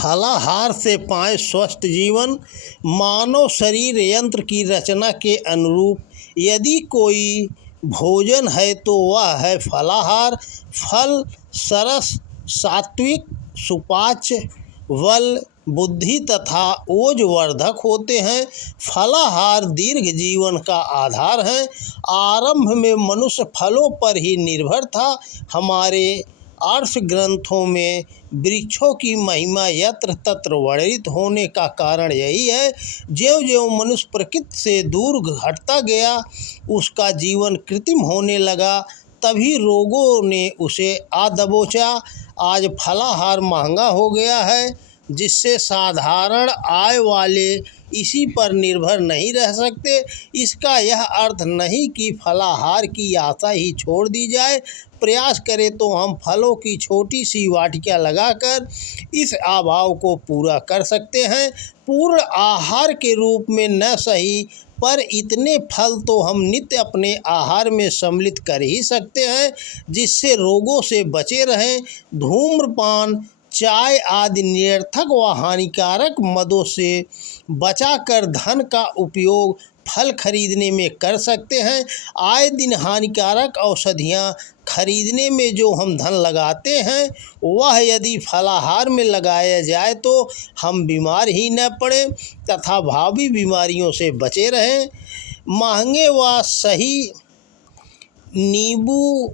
फलाहार से पाएं स्वस्थ जीवन। मानव शरीर यंत्र की रचना के अनुरूप यदि कोई भोजन है तो वह है फलाहार। फल सरस, सात्विक, सुपाच्य, बल, बुद्धि तथा ओजवर्धक होते हैं। फलाहार दीर्घ जीवन का आधार है। आरंभ में मनुष्य फलों पर ही निर्भर था। हमारे आर्ष ग्रंथों में वृक्षों की महिमा यत्र तत्र वर्णित होने का कारण यही है। ज्यों-ज्यों मनुष्य प्रकृति से दूर हटता गया, उसका जीवन कृत्रिम होने लगा, तभी रोगों ने उसे आ दबोचा। आज फलाहार महंगा हो गया है, जिससे साधारण आय वाले इसी पर निर्भर नहीं रह सकते। इसका यह अर्थ नहीं कि फलाहार की आशा ही छोड़ दी जाए। प्रयास करें तो हम फलों की छोटी सी वाटिका लगाकर इस अभाव को पूरा कर सकते हैं। पूर्ण आहार के रूप में न सही, पर इतने फल तो हम नित्य अपने आहार में सम्मिलित कर ही सकते हैं, जिससे रोगों से बचे रहें। धूम्रपान, चाय आदि निरर्थक व हानिकारक मदों से बचाकर धन का उपयोग फल खरीदने में कर सकते हैं। आए दिन हानिकारक औषधियाँ खरीदने में जो हम धन लगाते हैं, वह यदि फलाहार में लगाया जाए तो हम बीमार ही न पड़ें तथा भावी बीमारियों से बचे रहें। महंगे व सही नींबू,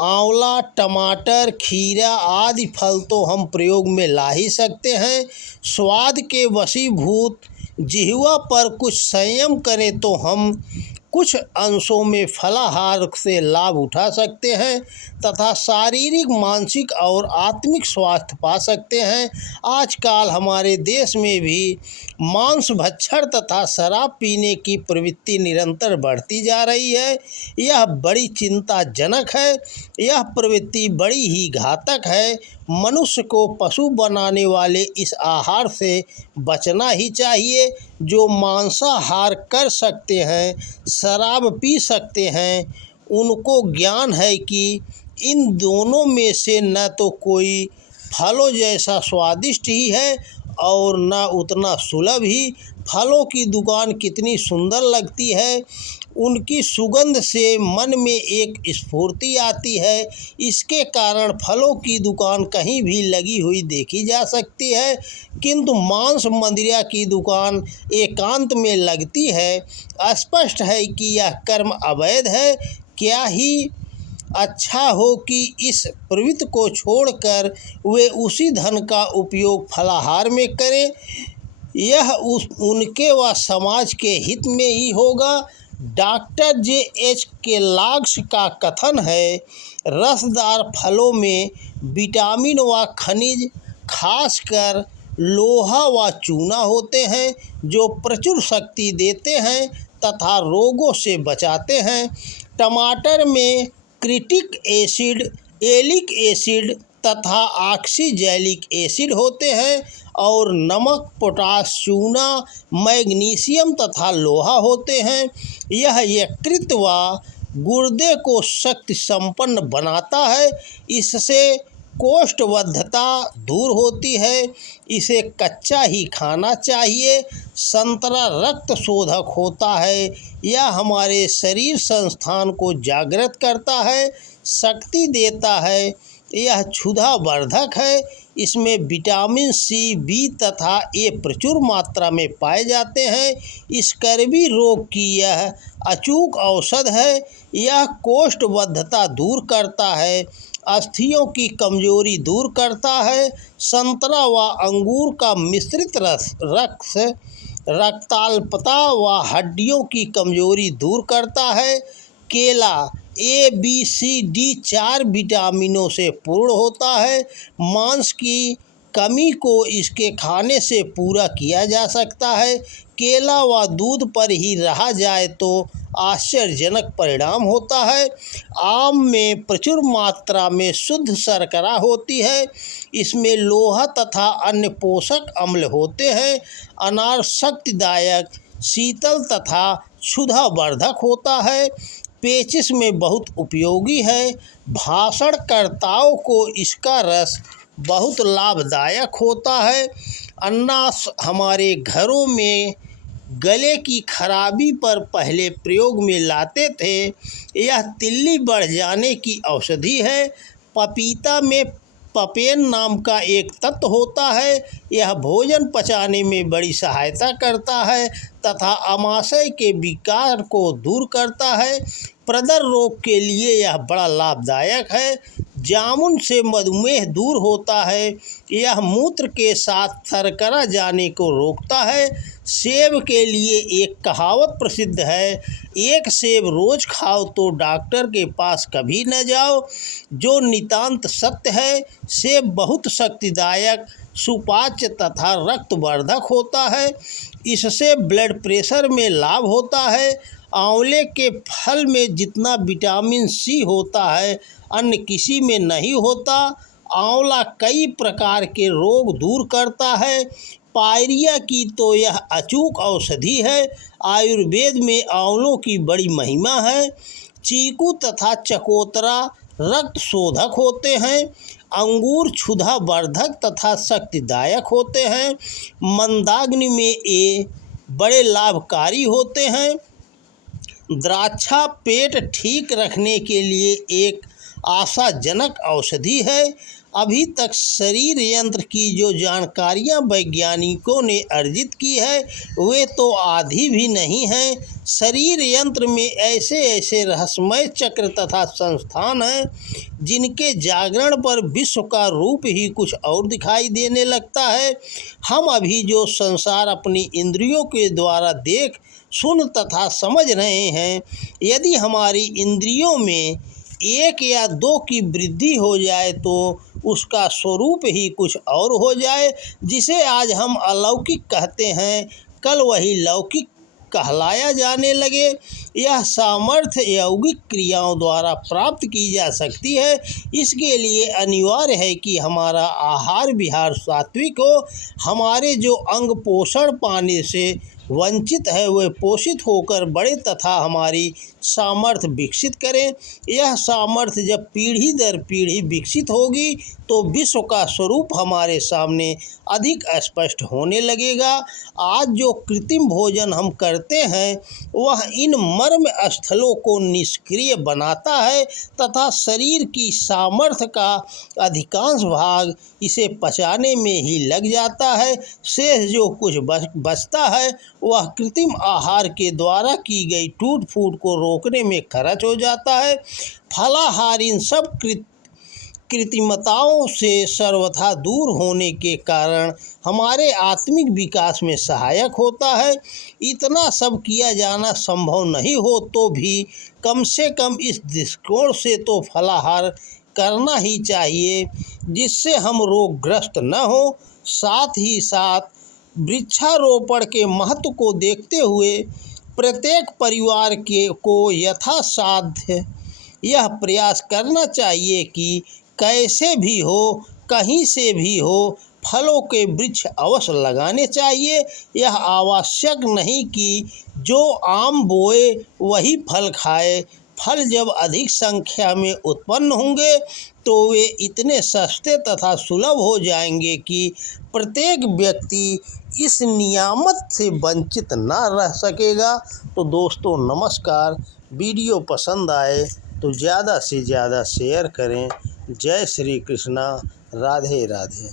आंवला, टमाटर, खीरा आदि फल तो हम प्रयोग में ला ही सकते हैं। स्वाद के वशीभूत जिह्वा पर कुछ संयम करें तो हम कुछ अंशों में फलाहार से लाभ उठा सकते हैं तथा शारीरिक, मानसिक और आत्मिक स्वास्थ्य पा सकते हैं। आजकल हमारे देश में भी मांस भक्षण तथा शराब पीने की प्रवृत्ति निरंतर बढ़ती जा रही है। यह बड़ी चिंताजनक है। यह प्रवृत्ति बड़ी ही घातक है। मनुष्य को पशु बनाने वाले इस आहार से बचना ही चाहिए। जो मांसाहार कर सकते हैं, शराब पी सकते हैं, उनको ज्ञान है कि इन दोनों में से न तो कोई फलों जैसा स्वादिष्ट ही है और न उतना सुलभ ही। फलों की दुकान कितनी सुंदर लगती है, उनकी सुगंध से मन में एक स्फूर्ति आती है। इसके कारण फलों की दुकान कहीं भी लगी हुई देखी जा सकती है, किंतु मांस मंदिरा की दुकान एकांत में लगती है। स्पष्ट है कि यह कर्म अवैध है। क्या ही अच्छा हो कि इस प्रवृत्ति को छोड़कर वे उसी धन का उपयोग फलाहार में करें। यह उनके व समाज के हित में ही होगा। Doctor J.H. केलॉग्स का कथन है, रसदार फलों में विटामिन व खनिज, खासकर लोहा व चूना होते हैं, जो प्रचुर शक्ति देते हैं तथा रोगों से बचाते हैं। टमाटर में क्रिटिक एसिड, एलिक एसिड तथा ऑक्सीजैलिक एसिड होते हैं और नमक, पोटाश, चूना, मैग्नीशियम तथा लोहा होते हैं। यह यकृत व गुर्दे को शक्ति संपन्न बनाता है। इससे कोष्ठबद्धता दूर होती है। इसे कच्चा ही खाना चाहिए। संतरा रक्त शोधक होता है। यह हमारे शरीर संस्थान को जागृत करता है, शक्ति देता है। यह क्षुधावर्धक है। इसमें विटामिन सी, बी तथा ए प्रचुर मात्रा में पाए जाते हैं। स्कर्वी रोग की यह अचूक औषध है। यह कोष्ठबद्धता दूर करता है, अस्थियों की कमजोरी दूर करता है। संतरा व अंगूर का मिश्रित रस रक्ताल्पता व हड्डियों की कमजोरी दूर करता है। केला A, B, C, D 4 विटामिनों से पूर्ण होता है। मांस की कमी को इसके खाने से पूरा किया जा सकता है। केला व दूध पर ही रहा जाए तो आश्चर्यजनक परिणाम होता है। आम में प्रचुर मात्रा में शुद्ध शर्करा होती है। इसमें लोहा तथा अन्य पोषक अम्ल होते हैं। अनार शक्तिदायक, शीतल तथा क्षुधावर्धक होता है। पेचिश में बहुत उपयोगी है। भाषणकर्ताओं को इसका रस बहुत लाभदायक होता है। अनानास हमारे घरों में गले की खराबी पर पहले प्रयोग में लाते थे। यह तिल्ली बढ़ जाने की औषधि है। पपीता में पपेन नाम का एक तत्व होता है। यह भोजन पचाने में बड़ी सहायता करता है तथा आमाशय के विकार को दूर करता है। प्रदर रोग के लिए यह बड़ा लाभदायक है। जामुन से मधुमेह दूर होता है। यह मूत्र के साथ शर्करा जाने को रोकता है। सेब के लिए एक कहावत प्रसिद्ध है, एक सेब रोज खाओ तो डॉक्टर के पास कभी न जाओ, जो नितांत सत्य है। सेब बहुत शक्तिदायक, सुपाच्य तथा रक्तवर्धक होता है। इससे ब्लड प्रेशर में लाभ होता है। आंवले के फल में जितना विटामिन सी होता है अन्य किसी में नहीं होता। आंवला कई प्रकार के रोग दूर करता है। पायरिया की तो यह अचूक औषधि है। आयुर्वेद में आंवलों की बड़ी महिमा है। चीकू तथा चकोतरा रक्त शोधक होते हैं। अंगूर क्षुधा वर्धक तथा शक्तिदायक होते हैं। मंदाग्नि में ये बड़े लाभकारी होते हैं। द्राक्षा पेट ठीक रखने के लिए एक आशाजनक औषधि है। अभी तक शरीर यंत्र की जो जानकारियां वैज्ञानिकों ने अर्जित की है वे तो आधी भी नहीं हैं। शरीर यंत्र में ऐसे ऐसे रहस्यमय चक्र तथा संस्थान हैं जिनके जागरण पर विश्व का रूप ही कुछ और दिखाई देने लगता है। हम अभी जो संसार अपनी इंद्रियों के द्वारा देख सुन तथा समझ रहे हैं, यदि हमारी इंद्रियों में एक या दो की वृद्धि हो जाए तो उसका स्वरूप ही कुछ और हो जाए। जिसे आज हम अलौकिक कहते हैं कल वही लौकिक कहलाया जाने लगे। यह सामर्थ्य यौगिक क्रियाओं द्वारा प्राप्त की जा सकती है। इसके लिए अनिवार्य है कि हमारा आहार विहार सात्विक हो। हमारे जो अंग पोषण पाने से वंचित है वे पोषित होकर बढ़े तथा हमारी सामर्थ्य विकसित करें। यह सामर्थ्य जब पीढ़ी दर पीढ़ी विकसित होगी तो विश्व का स्वरूप हमारे सामने अधिक स्पष्ट होने लगेगा। आज जो कृत्रिम भोजन हम करते हैं वह इन मर्म स्थलों को निष्क्रिय बनाता है तथा शरीर की सामर्थ्य का अधिकांश भाग इसे पचाने में ही लग जाता है। शेष जो कुछ बचता है वह कृत्रिम आहार के द्वारा की गई टूट फूट को रोकने में खर्च हो जाता है। फलाहार इन सब कृत्रिमताओं से सर्वथा दूर होने के कारण हमारे आत्मिक विकास में सहायक होता है। इतना सब किया जाना संभव नहीं हो तो भी कम से कम इस दृष्टिकोण से तो फलाहार करना ही चाहिए जिससे हम रोगग्रस्त न हो। साथ ही साथ वृक्षारोपण के महत्व को देखते हुए प्रत्येक परिवार को यथासाध्य यह प्रयास करना चाहिए कि कैसे भी हो कहीं से भी हो फलों के वृक्ष अवश्य लगाने चाहिए। यह आवश्यक नहीं कि जो आम बोए वही फल खाए। फल जब अधिक संख्या में उत्पन्न होंगे तो वे इतने सस्ते तथा सुलभ हो जाएंगे कि प्रत्येक व्यक्ति इस नियामत से वंचित न रह सकेगा। तो दोस्तों नमस्कार, वीडियो पसंद आए तो ज़्यादा से ज़्यादा शेयर करें। जय श्री कृष्णा, राधे राधे।